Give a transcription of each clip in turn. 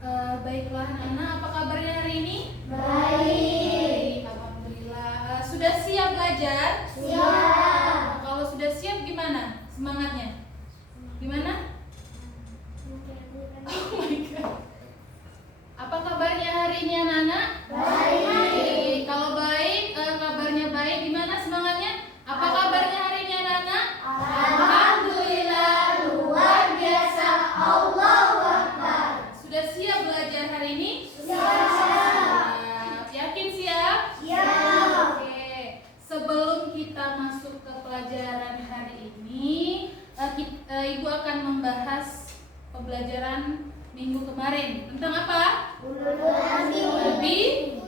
Baiklah Nana, apa kabarnya hari ini? Baik. Alhamdulillah. Sudah siap belajar? Siap. Kalau sudah siap gimana semangatnya? Gimana? Oh my god. Apa kabarnya hari ini anak-anak? Baik. Kalau baik, kabarnya baik, gimana semangatnya? Apa kabarnya hari ini anak-anak? Alhamdulillah, luar biasa. Allahu Akbar. Sudah siap belajar hari ini? Siap. Yakin siap? Siap. Oke. Sebelum kita masuk ke pelajaran hari ini, Ibu akan membahas pembelajaran minggu kemarin. Tentang apa? Ulul azmi. Nabi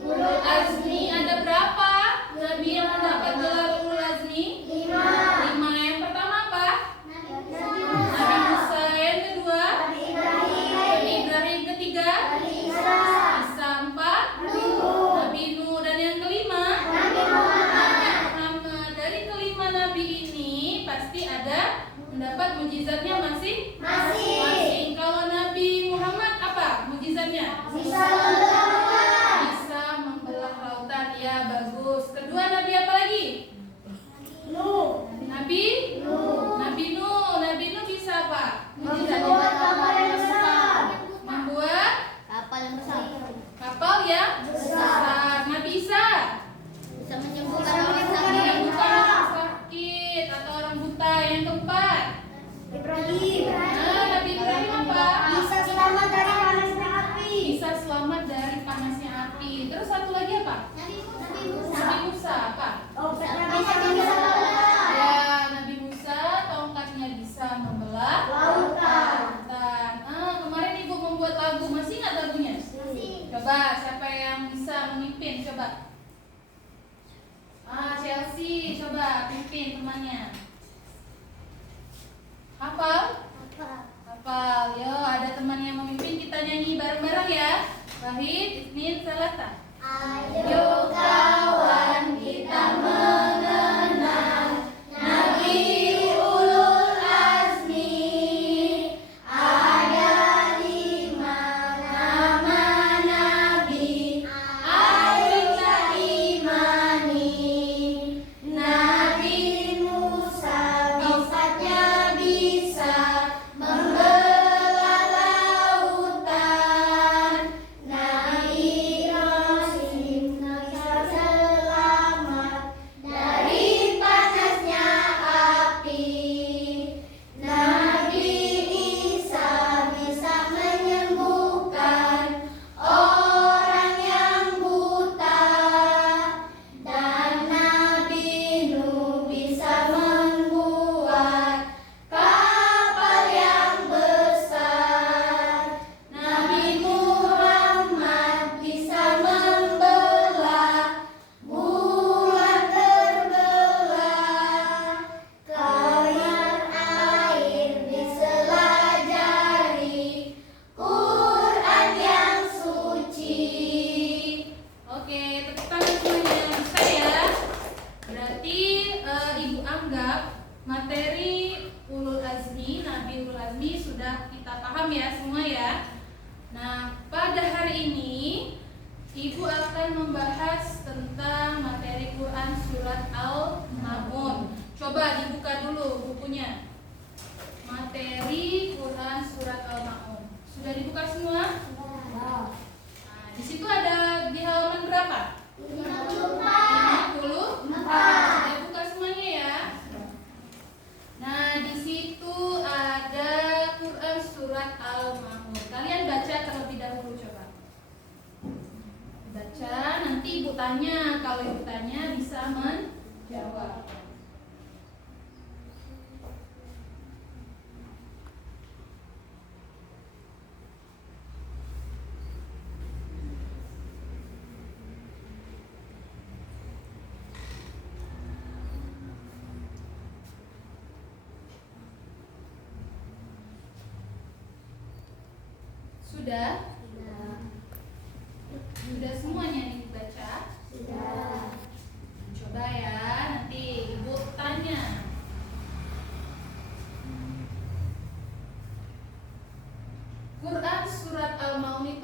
Ulul Azmi. Ada berapa Nabi yang mendapat gelar Ulul Azmi? 5. 5. Yang pertama apa? Nabi Nabi Musa. Yang kedua? Nabi Ibrahim. Nabi Ibrahim. Ketiga? Nabi Isa. Isa. 4. Nabi Nuh. Nabi Nuh. Dan yang kelima? Nabi Muhammad. Muhammad. Dari kelima Nabi ini pasti ada mendapat mujizatnya masing-masing. Kalau Nabi Muhammad apa mujizatnya? Bisa membelah. Bisa membelah lautan. Ya, bagus. Kedua Nabi apa lagi? Nuh. Nabi Nuh. Nabi Nuh bisa apa? Membuat kapal yang besar. Membuat Kapal yang besar. kapal yang Besar. Nabi Isa Bisa menyembuhkan bisa orang menyembuhkan sakit. orang sakit atau orang buta. Yang keempat, Ibrahim. Nabi Ibrahim apa? Bisa selamat dari panasnya api. Bisa selamat dari panasnya api. Terus satu lagi apa? Nabi Nabi Musa apa? Tongkatnya bisa membelah. Ya, Nabi Musa tongkatnya bisa membelah Lautan. lautan. Kemarin Ibu membuat lagu, masih ingat lagunya? Coba siapa yang bisa memimpin? Coba. Chelsea, coba pimpin temannya. Hafal? Hafal. Yo, ada teman yang memimpin, kita nyanyi bareng-bareng ya. Wahid, Isnin, Salata. Ayo kawan kita mengenang Nabi Ulul Azmi. Ada 5 nama Nabi. Ayo kita imani. Nabi Musa tongkatnya bisa membelah lautan. Nabi Ibrahim bisa selamat dari panasnya api. Nabi Isa bisa menyembuhkan orang yang buta. Dan Nabi Nuh bisa membuat kapal yang besar. Nabi Muhammad bisa membelah bulan terbelah. Koyor air diselajari Quran yang suci. Oke, tepuk tangan semuanya. Bisa ya? Berarti Ibu anggap materi Ulul Azmi, Nabi Ulul Azmi sudah kita paham ya semua ya. Nah, pada hari ini Ibu akan membahas tentang materi Quran surat Al-Ma'un. Coba dibuka dulu bukunya. Materi Quran surat Al-Ma'un. Sudah dibuka semua? Nah, di situ ada di halaman berapa? 54. 50. Sudah buka semuanya ya. Nah, di situ ada Quran surat Al-Ma'un. Kalian baca terlebih dahulu coba. Baca, nanti Ibu tanya. Kalau Ibu tanya bisa menjawab. Sudah? Sudah semuanya dibaca? Sudah. Coba ya, nanti Ibu tanya. Quran surat Al-Maun itu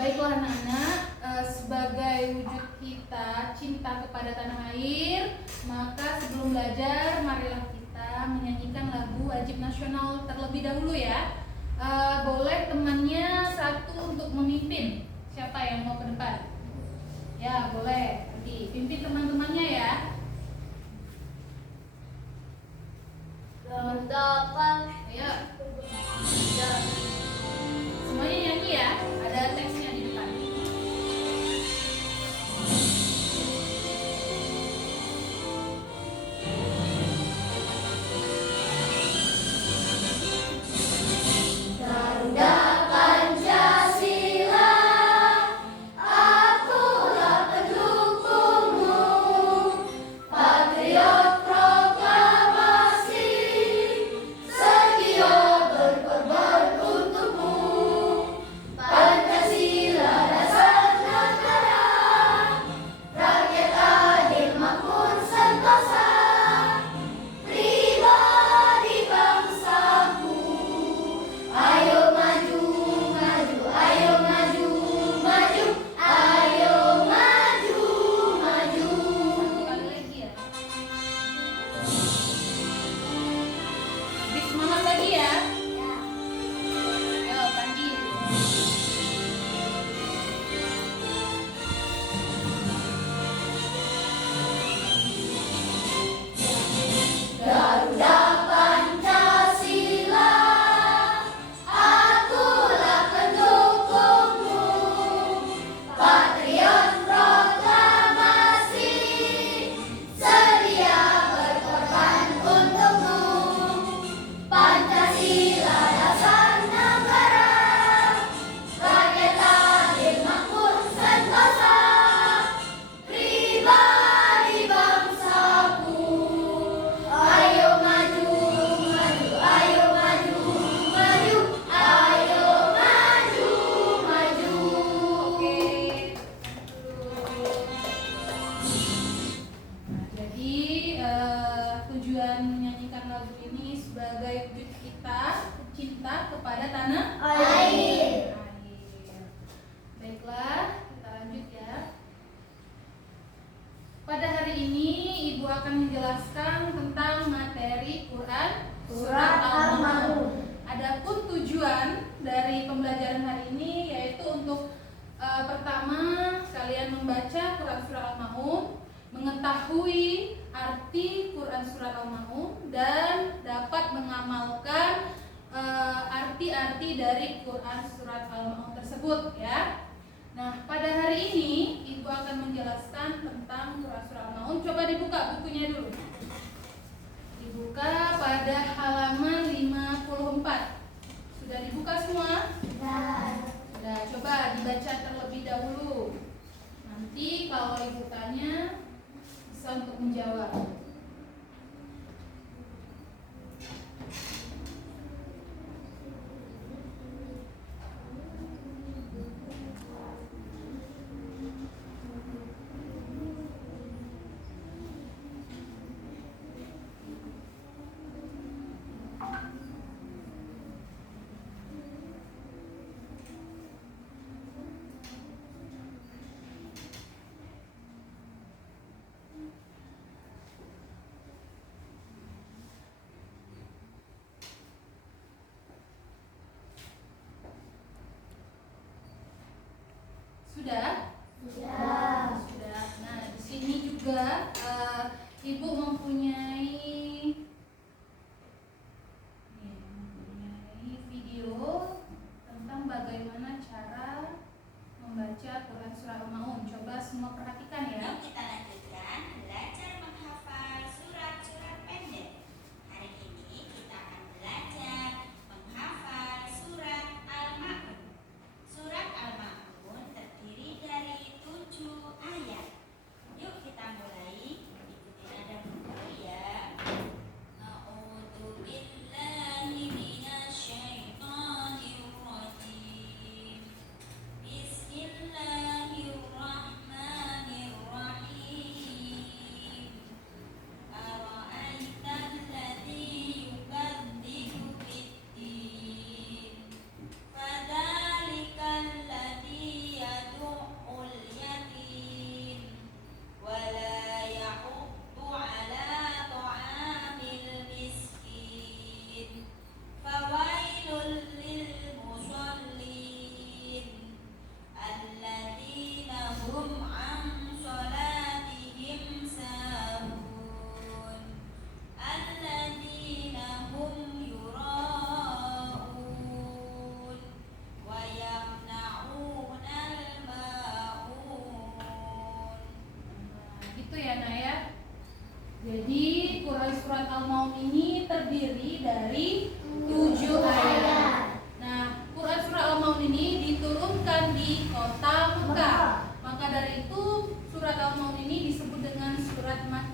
Baiklah anak-anak, sebagai wujud kita cinta kepada tanah air, maka sebelum belajar marilah kita menyanyikan lagu wajib nasional terlebih dahulu ya. Boleh temannya satu untuk memimpin. Siapa yang mau ke depan? Ya boleh, nanti pimpin teman-temannya ya. Dapat. Ayo. Semuanya nyanyi ya, ada teksnya di depan. Garuda Pancasila, akulah pendukungmu, patriot proklamasi, setia berkorban untukmu. Pancasila dasar negara, rakyat adil makmur sentosa, pribadi bangsaku. Ayo maju, maju, ayo maju, maju, ayo maju, maju. Satu kali lagi ya. Lebih semangat lagi ya. Ayo Pandi. Garuda Pancasila, akulah pendukungmu, patriot proklamasi, sedia berkorban untukmu. Pancasila dasar negara, rakyat adil makmur sentosa, pribadi bangsaku. Ayo maju, maju, ayo maju, maju, ayo maju, maju. Oke. Nah, jadi tujuan menyanyikan lagu ini sebagai wujud kita cinta kepada tanah Air. Baiklah, kita lanjut ya. Pada hari ini Ibu akan menjelaskan tentang materi Quran Surat Al-Ma'un. Adapun tujuan dari pembelajaran hari ini yaitu untuk pertama kalian membaca Quran Surat Al-Ma'un, mengetahui arti Quran Surat Al-Ma'un dan dapat mengamalkan arti-arti dari Quran Surat Al-Ma'un tersebut ya. Nah, pada hari ini Ibu akan menjelaskan tentang Quran Surat Al-Ma'un. Coba dibuka bukunya dulu. Dibuka pada halaman 54. Sudah dibuka semua? Sudah, coba dibaca terlebih dahulu. Nanti kalau Ibu tanya bisa untuk menjawab.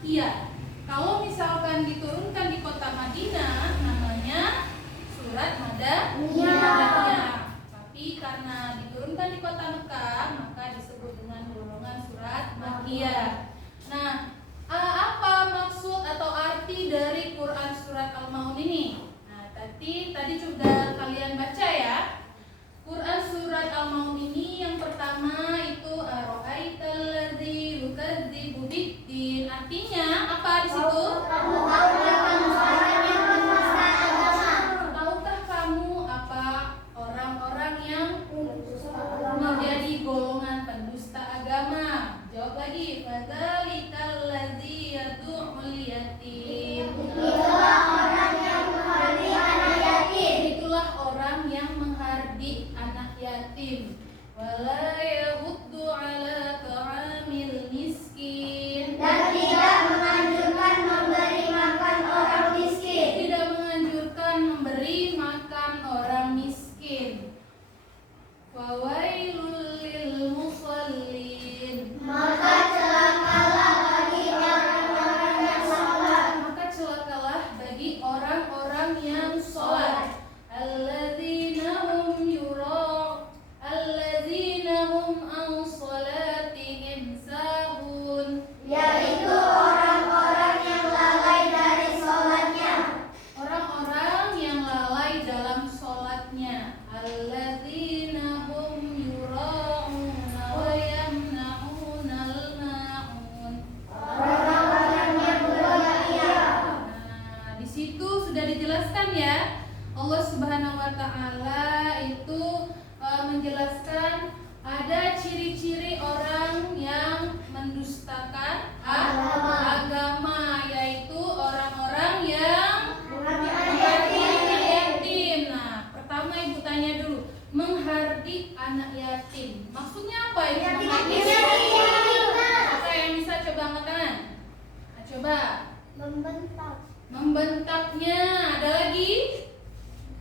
Makkiyah. Kalau misalkan diturunkan di kota Madinah namanya surat Madaniyah. Tapi karena diturunkan di kota Mekah maka disebut dengan golongan surat Makkiyah. Nah, apa maksud atau arti dari Quran surat Al-Maun ini? Nah, tadi sudah kalian baca ya. Quran surat Al-Maun ini yang pertama itu ara'aital ladzi yukadzibu biddin. Artinya apa di situ? Tahukah kamu apa orang-orang yang menjadi golongan pendusta agama? Jawab lagi. Fadzalikal ladzi yad'ul yatim. Itulah orang yang menghardik anak yatim. Wala yahuddu ala ta'amil miskin. Dan tidak menganjurkan memberi makan orang miskin. Tidak menganjurkan memberi makan orang miskin. Fawailul lil musallin. Maka celakalah bagi orang-orang yang salat. Maka celakalah bagi orang-orang yang sholat. Alladzina hum an sholatihim sahun. Yaitu orang-orang yang lalai dari sholatnya. Orang-orang yang lalai dalam sholatnya. Alladzina hum yura'una wa yamna'unal ma'un. Orang-orang yang beria. Nah, di situ sudah dijelaskan ya. Allah Subhanahu wa taala itu menjelaskan ada ciri-ciri orang yang mendustakan agama, yaitu orang-orang yang menghardik anak yatim. Nah, pertama ibu tanya dulu, menghardik anak yatim. Maksudnya apa itu? Menghardik? Siapa yang bisa coba angkat tangan? Nah, coba. Membentak. Membentaknya. Ada lagi?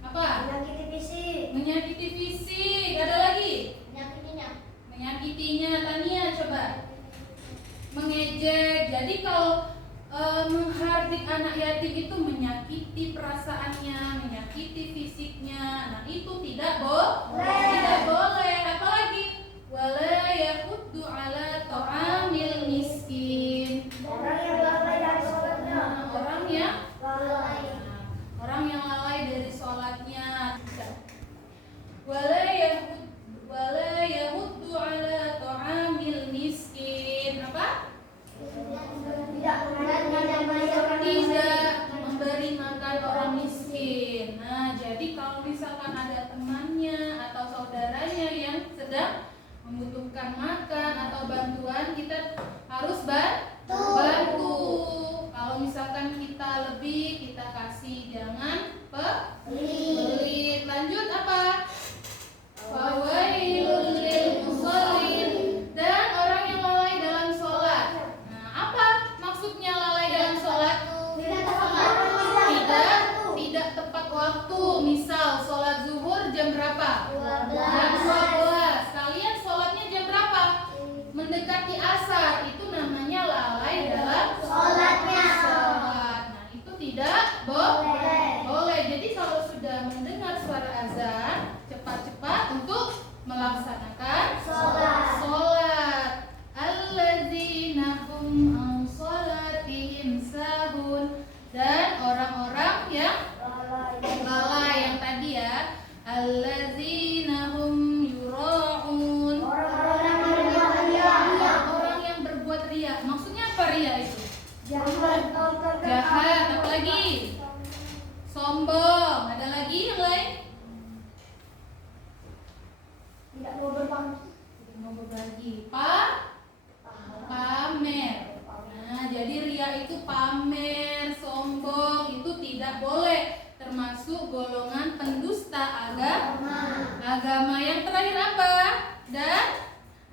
Apa? Menyakiti fisik. Menyakiti fisik. Ada lagi? Menyakitinya. Tania coba. Mengejek. Jadi kalau menghardik anak yatim itu menyakiti perasaannya, menyakiti fisiknya. Nah, itu tidak boleh. Apalagi wala yahuddu ala ta'amil miskin. Orang yang lalai dari sholatnya. Orang yang lalai dari sholatnya. Wala yahuddu ala ta'amil miskin. Apa? Tidak memberi makan orang miskin. Nah, jadi kalau misalkan ada temannya atau saudaranya yang sedang membutuhkan makan atau bantuan, kita harus bantu. Kalau misalkan kita lebih, kita kasih, jangan pelit. Lanjut apa? Fawailul lil musallin. Dan orang yang lalai dalam sholat. Nah, apa maksudnya lalai dalam sholat? Tidak tepat waktu. Misal sholat zuhur jam berapa? Jam 12. Kalian sholatnya jam berapa? Mendekati asar. Itu namanya lalai dalam Sholatnya. sholat. Nah, itu tidak boleh. Jadi kalau sudah mendengar suara azan, cepat-cepat untuk melaksanakan sholat. Alladzina hum an sholatihim sahun. Dan orang-orang yang lalai yang tadi ya. Alladzina hum yura'un. Orang yang berbuat riya. Maksudnya apa riya itu? Jahat. Apalagi? Sombong. Ada lagi yang lain? Tidak mau berbagi. Mau berbagi. Pamer. Nah, jadi ria itu pamer, sombong, itu tidak boleh. Termasuk golongan pendusta agama. Yang terakhir apa? Dan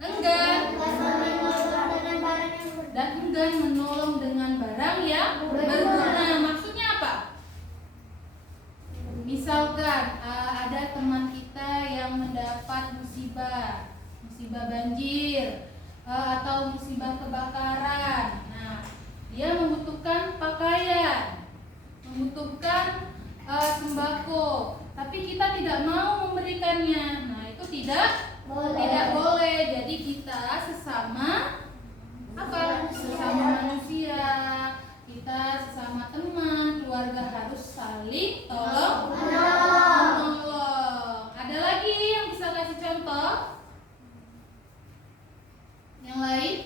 enggan menolong dengan barang yang berguna. Maksudnya apa? Misalkan ada teman kita yang mendapat musibah banjir atau musibah kebakaran. Nah, Dia membutuhkan pakaian, membutuhkan sembako, tapi kita tidak mau memberikannya. Nah, itu tidak boleh. Jadi kita sesama manusia, kita sesama teman, keluarga harus saling tolong menolong. Ada lagi yang bisa kasih contoh? Yang lain?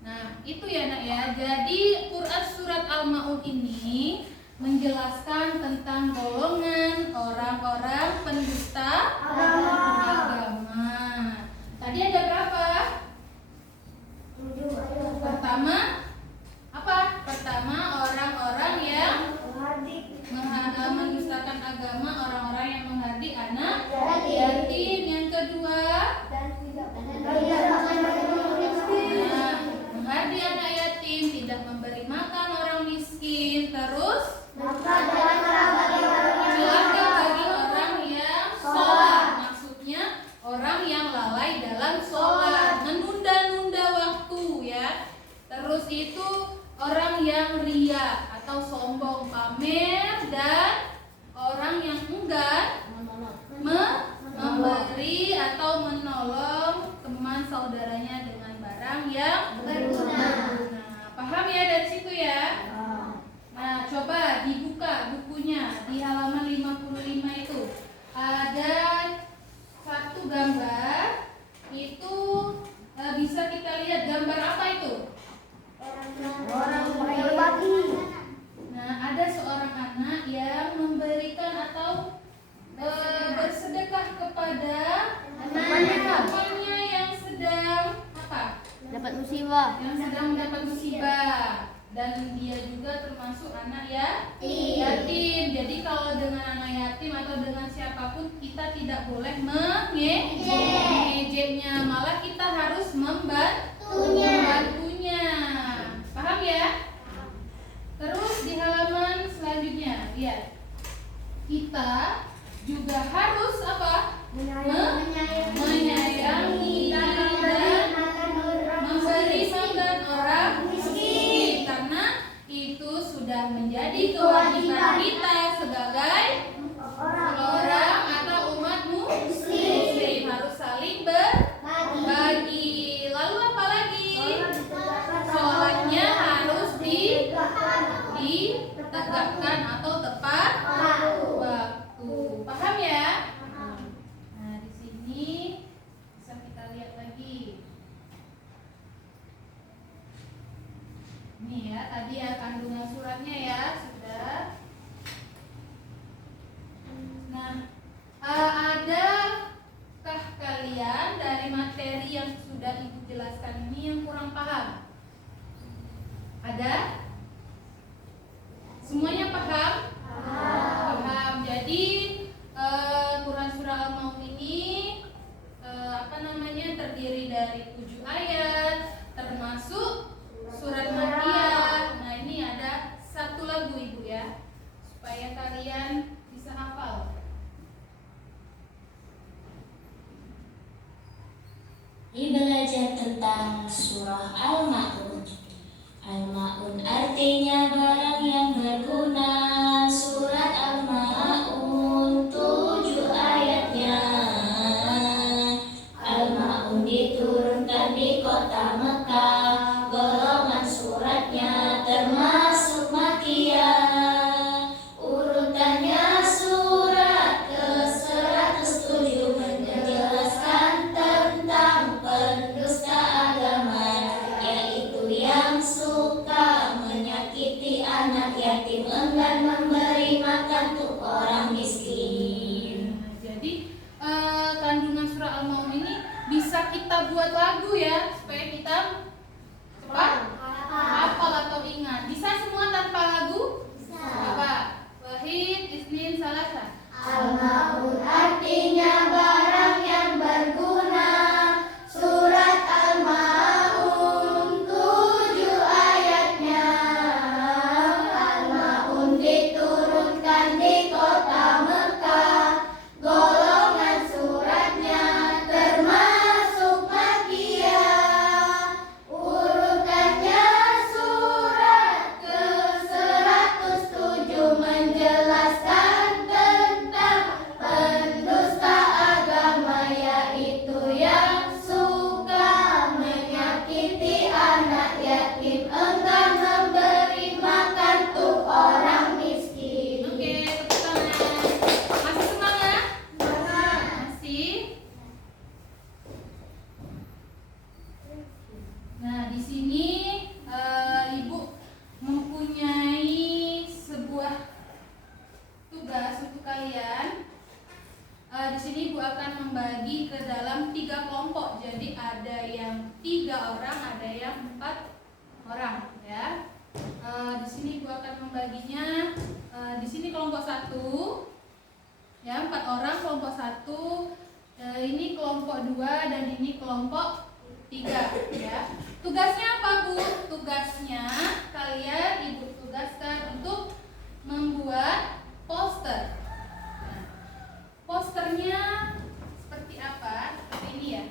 Nah, itu ya nak ya. Jadi Quran surat Al-Ma'un ini menjelaskan tentang golongan orang-orang pendusta agama. Tadi ada berapa? Pertama apa? Pertama orang-orang yang mendustakan agama, orang-orang yang menghardik anak yatim. Yang kedua, menghardik anak yatim, tidak memberi makan orang miskin. Terus silahkan bagi orang yang sholat. Maksudnya orang yang lalai dalam sholat, menunda-nunda waktu ya. Terus itu orang yang ria atau sombong, pamer, dan orang yang enggan memberi atau menolong teman saudaranya dengan barang yang berguna. Paham ya dari situ ya? Nah, coba dibuka bukunya di halaman 55 itu. Ada satu gambar, itu bisa kita lihat gambar apa itu? Nah, ada seorang anak yang memberikan atau bersedekah kepada temannya yang sedang dapat musibah. Yang sedang mendapat musibah. Dan dia juga termasuk anak yatim. Jadi kalau dengan anak yatim atau dengan siapapun kita tidak boleh mengejeknya, malah kita harus membantunya. Paham ya? Terus di halaman selanjutnya, lihat. Kita juga harus menyayangi dan memberi makan orang miskin, karena itu sudah menjadi kewajiban kita sebagai orang atau umat muslim, harus saling berbagi. Lalu apa lagi? Sholatnya harus ditegakkan atau tepat waktu. Paham ya? Nah, di sini bisa kita lihat lagi. Ini ya, tadi ya kandungan suratnya ya, sudah. Nah, adakah kalian dari materi yang sudah Ibu jelaskan ini yang kurang paham? Ada? Semuanya paham? Paham. Jadi Quran surah Al-Maun ini terdiri dari 7 ayat, termasuk surat Makkiyah. Nah, ini ada satu lagu Ibu ya, supaya kalian bisa hafal. Ini belajar tentang surah Al-Ma'un. Al-Ma'un artinya barang yang berguna. Surat Al-Ma'un 7 ayatnya. Al-Ma'un diturunkan di kota Mekah. Golongan suratnya termasuk Makkiyah. Urutannya surat ke-107 menjelaskan tentang pendusta agama, yaitu di sini Ibu akan membagi ke dalam 3 kelompok. Jadi ada yang 3 orang, ada yang 4 orang, ya. Di sini Ibu akan membaginya. Di sini kelompok 1, ya, 4 orang kelompok 1. Ini kelompok 2 dan ini kelompok 3, ya. Tugasnya apa, Bu? Tugasnya kalian Ibu tugaskan untuk membuat poster. Nah, posternya seperti apa? Seperti ini, ya.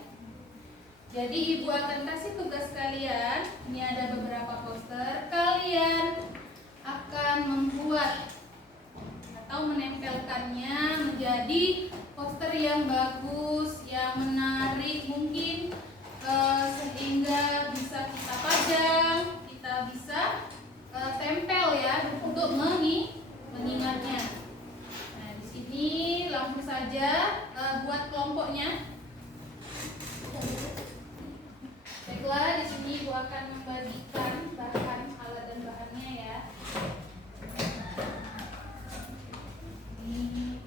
Jadi Ibu akan kasih tugas kalian. Ini ada beberapa poster. Kalian akan membuat atau menempelkannya menjadi poster yang bagus, yang menarik mungkin, sehingga bisa kita pajang, kita bisa tempel, ya, untuk mengingatnya. Nah, di sini langsung saja buat kelompoknya. Baiklah, di sini Ibu akan membagikan bahan, alat dan bahannya, ya. Ini.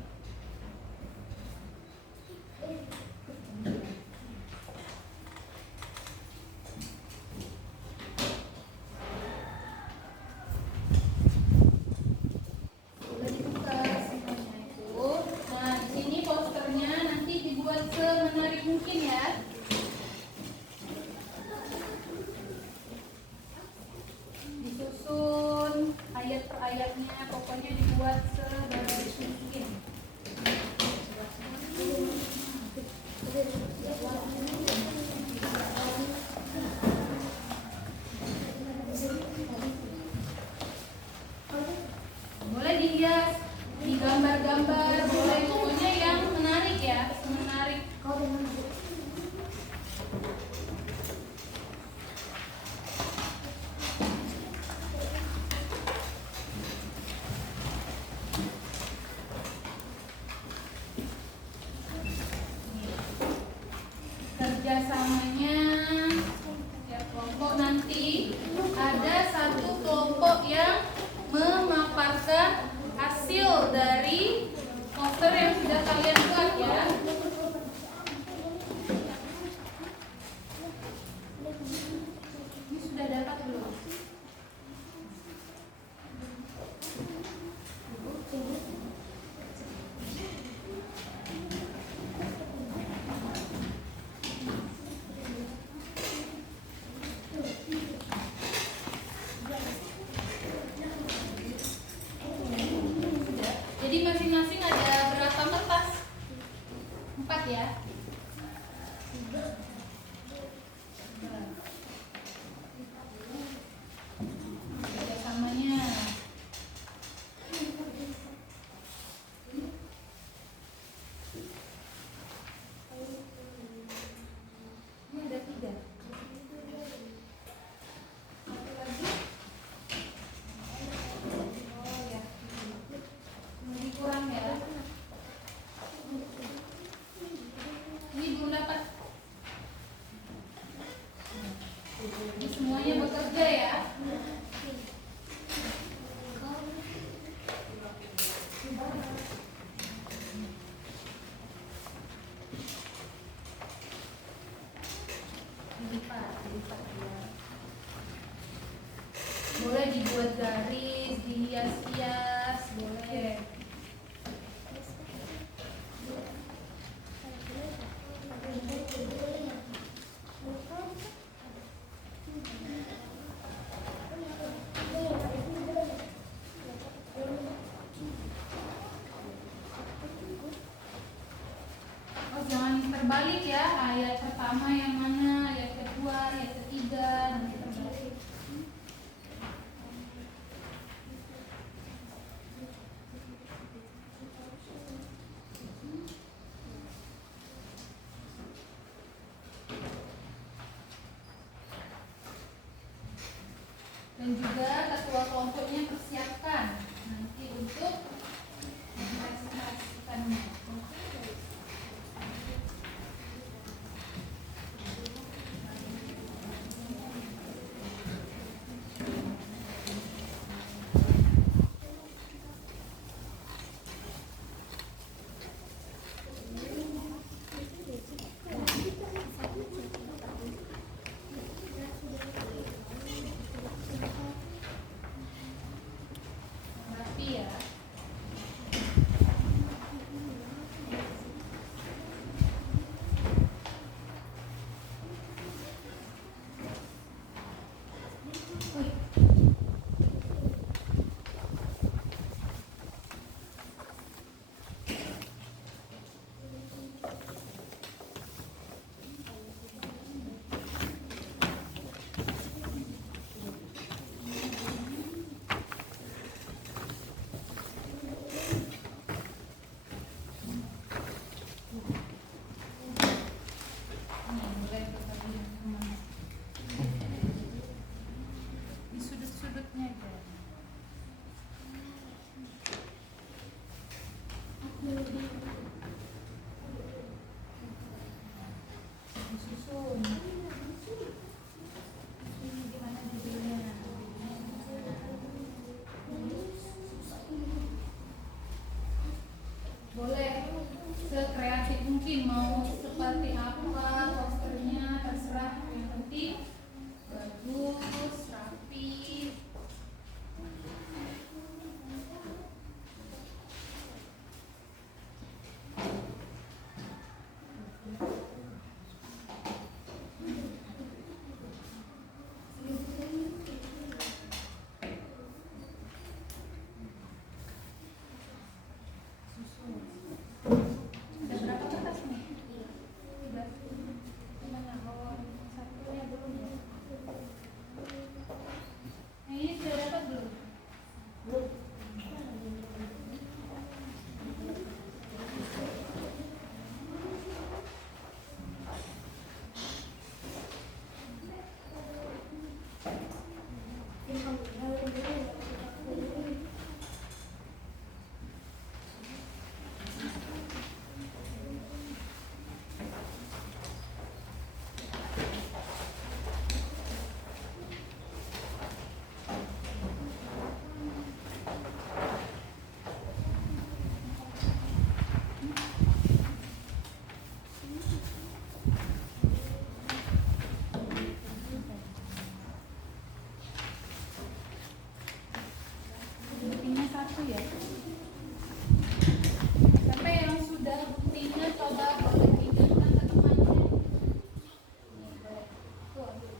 Sudah dibuka semuanya itu. Nah, di sini posternya nanti dibuat semenarik mungkin, ya. Disusun ayat per ayatnya, pokoknya dibuat sebagus mungkin. Boleh dihias, digambar-gambar, boleh, pokoknya yang menarik, ya, menarik. Kerjasamanya setiap kelompok nanti ada satu kelompok yang memaparkan hasil dari poster yang sudah kalian buat, ya. Ini sudah dapat belum? Jadi masing-masing ada berapa kertas? 4, ya. Kerjasamanya. Ini ada 3. Satu lagi. Oh, ya. Ini kurang, ya. Ini belum dapat. Ini semuanya bekerja, ya. Dilipat, ya. Boleh dibuat garis, dihias-hias, boleh. Oh, jangan terbalik, ya. Ayat pertama yang mana, ayat kedua, ayat ketiga, nanti terbalik. Dan juga ketua kelompoknya persiapkan nanti untuk mempresentasikannya. Susun. Ini gimana judulnya? Boleh sekreatif mungkin, mau seperti apa posternya terserah, yang penting bagus, rapi. Ada berapa kertas nih? Udah. Gimana? Oh, satunya belum ya? Nah, ini sudah dapat belum? Belum. Buktinya satu ya. Siapa yang sudah buktinya coba boleh pinjamkan ke temannya. Tuh, ambil.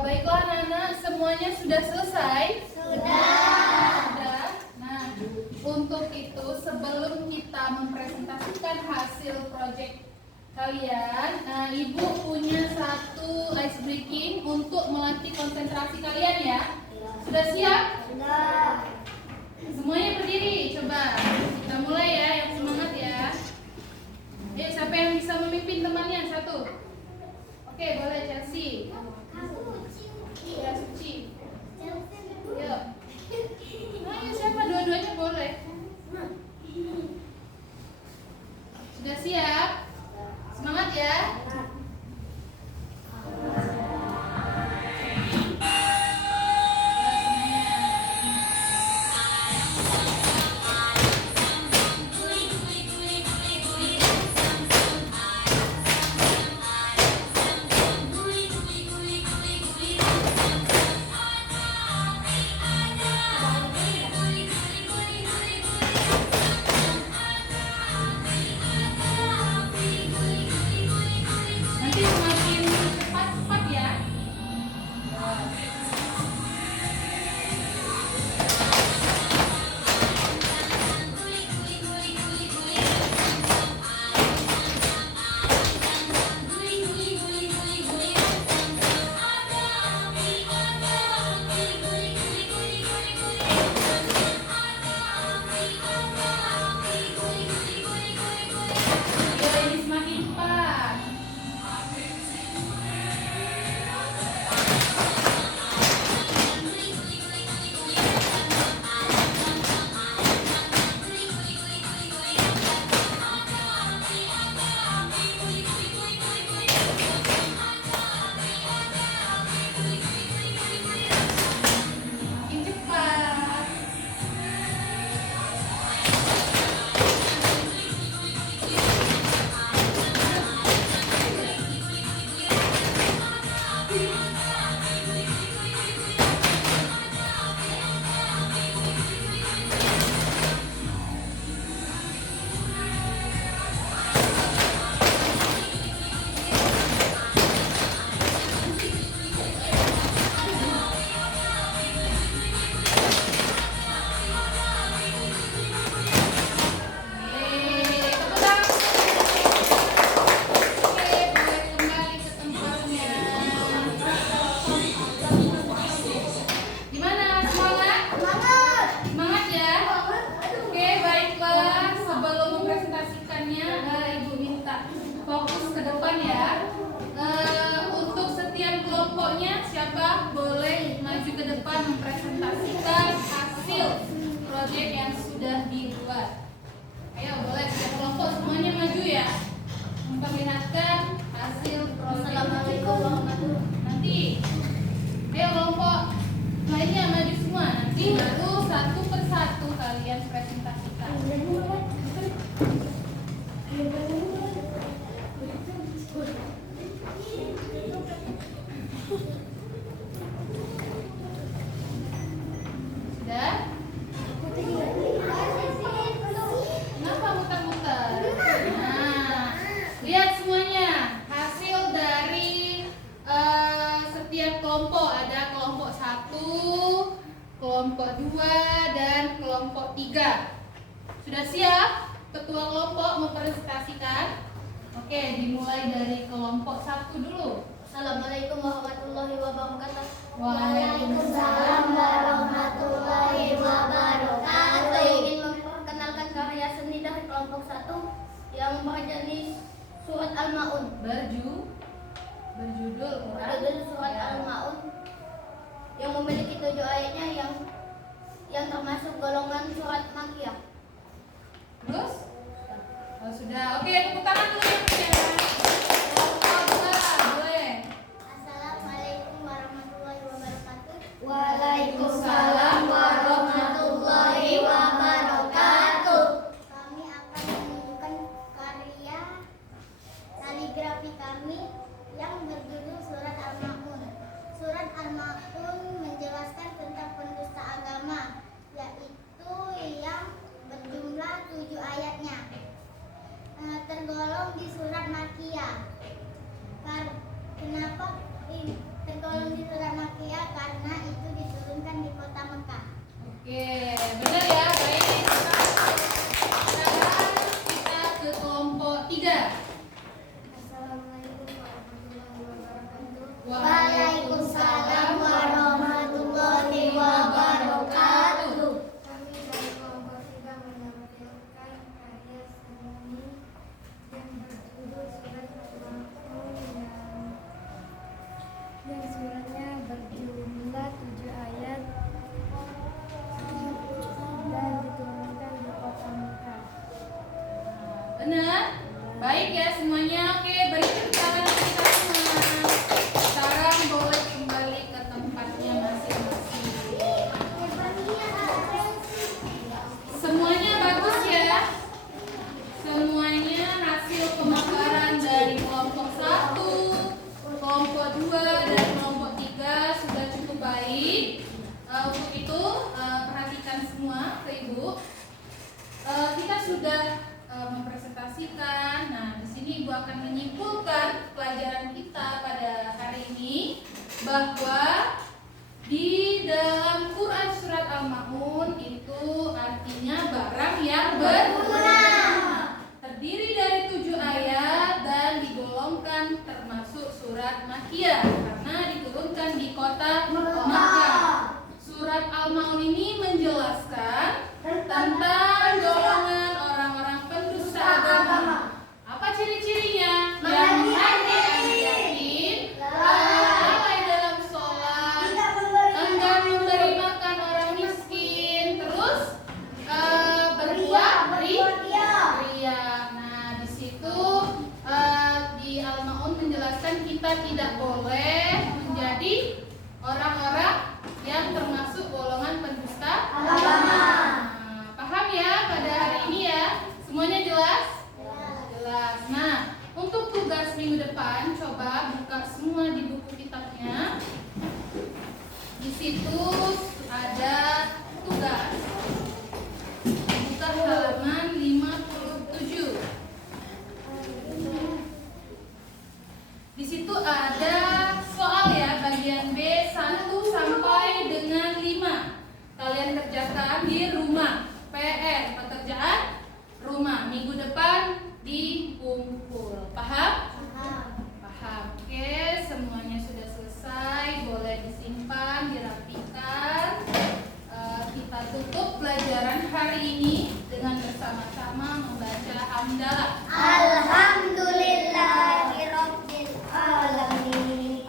Baiklah anak-anak, semuanya sudah selesai? Sudah. Nah, untuk itu sebelum kita mempresentasikan hasil proyek kalian, Ibu punya satu ice breaking untuk melatih konsentrasi kalian ya. Sudah siap? Sudah. Semuanya berdiri, coba. Kita mulai ya, yang semangat ya. Siapa yang bisa memimpin temannya? Satu. Oke, boleh Chelsea. Ya, Suci. Yuk. Ayo, siapa? Dua-duanya boleh. Sudah siap? Semangat ya. kelompoknya siapa boleh maju ke depan mempresentasikan hasil proyek yang sudah dibuat. Ayo boleh setiap kelompok semuanya maju ya, memperlihatkan hasil proyek. Assalamualaikum warahmatullahi wabarakatuh. Nanti ayo kelompok lainnya maju semua, nanti baru satu persatu kalian presentasikan. Sudah? Kenapa muter-muter? Nah, lihat semuanya hasil dari setiap kelompok. Ada kelompok 1, kelompok 2, dan kelompok 3. Sudah siap? Ketua kelompok mempresentasikan. Oke, dimulai dari kelompok 1 dulu. Assalamualaikum warahmatullahi wabarakatuh. Waalaikumsalam warahmatullahi wabarakatuh. Saya ingin memperkenalkan karya seni dari kelompok 1 yang berjenis surat Al-Maun. Berjudul Quran. Berjudul surat Ya. Al-Maun yang memiliki 7 ayatnya yang termasuk golongan surat Makiyah. Terus? Oh, sudah. Oke, tepuk tangan dulu ya. Kelompok 2, boleh. Assalamualaikum warahmatullahi wabarakatuh. Waalaikumsalam warahmatullahi wabarakatuh. Kami akan menunjukkan karya kaligrafi kami yang berjudul Surat Al-Maun. Surat Al-Maun menjelaskan tentang pendusta agama, yaitu yang berjumlah 7 ayatnya. Tergolong di surat Makiyah. Kenapa tergolong di surat Makiyah? Karena itu diturunkan di kota Mekah. Oke, benar ya. Baik. Sekarang kita ke kelompok 3. Assalamualaikum warahmatullahi wabarakatuh. Waalaikumsalam warahmatullahi wabarakatuh. Kami dari kelompok 3 menampilkan karya seni yang berjudul Surat Al-Maun yang suratnya berjumlah 7 ayat dan diturunkan di kota Mekah. Benar? Baik ya semuanya. Oke, beri tepuk tangan untuk kita semua. Sekarang boleh kembali ke tempatnya masing-masing. Semuanya bagus ya. Semuanya hasil pemaparan dari kelompok 1, kelompok 2, dan kelompok 3 sudah cukup baik. Untuk itu perhatikan semua ke Ibu. Kita sudah mempresentasikan. Nah, di sini Ibu akan menyimpulkan pelajaran kita pada hari ini bahwa di dalam Quran surat Al-Maun itu artinya barang yang berguna. Terdiri dari 7 ayat dan digolongkan termasuk surat Makiyah karena diturunkan di kota Makkah. Surat Al-Maun ini menjelaskan tentang golongan orang-orang pendusta agama. Apa ciri-cirinya? Yang yakin, lalai dalam sholat, enggan memberi makan orang miskin, terus berbuat ria. Nah, di situ di Al-Maun menjelaskan kita tidak boleh menjadi orang-orang yang termasuk golongan pendusta agama. Nah, paham ya pada hari ini ya? Semuanya jelas? Jelas. Nah, untuk tugas minggu depan coba buka semua di buku kitabnya. Di situ ada tugas. Buka halaman 57. Di situ ada soal ya, bagian B 1 sampai dengan 5. Kalian kerjakan di rumah. PR, pekerjaan rumah. Minggu depan dikumpul. Paham? Paham. Oke, semuanya sudah selesai. Boleh disimpan, dirapikan. Kita tutup pelajaran hari ini dengan bersama-sama membaca hamdalah. Alhamdulillahirabbil alamin.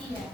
Makkiyah.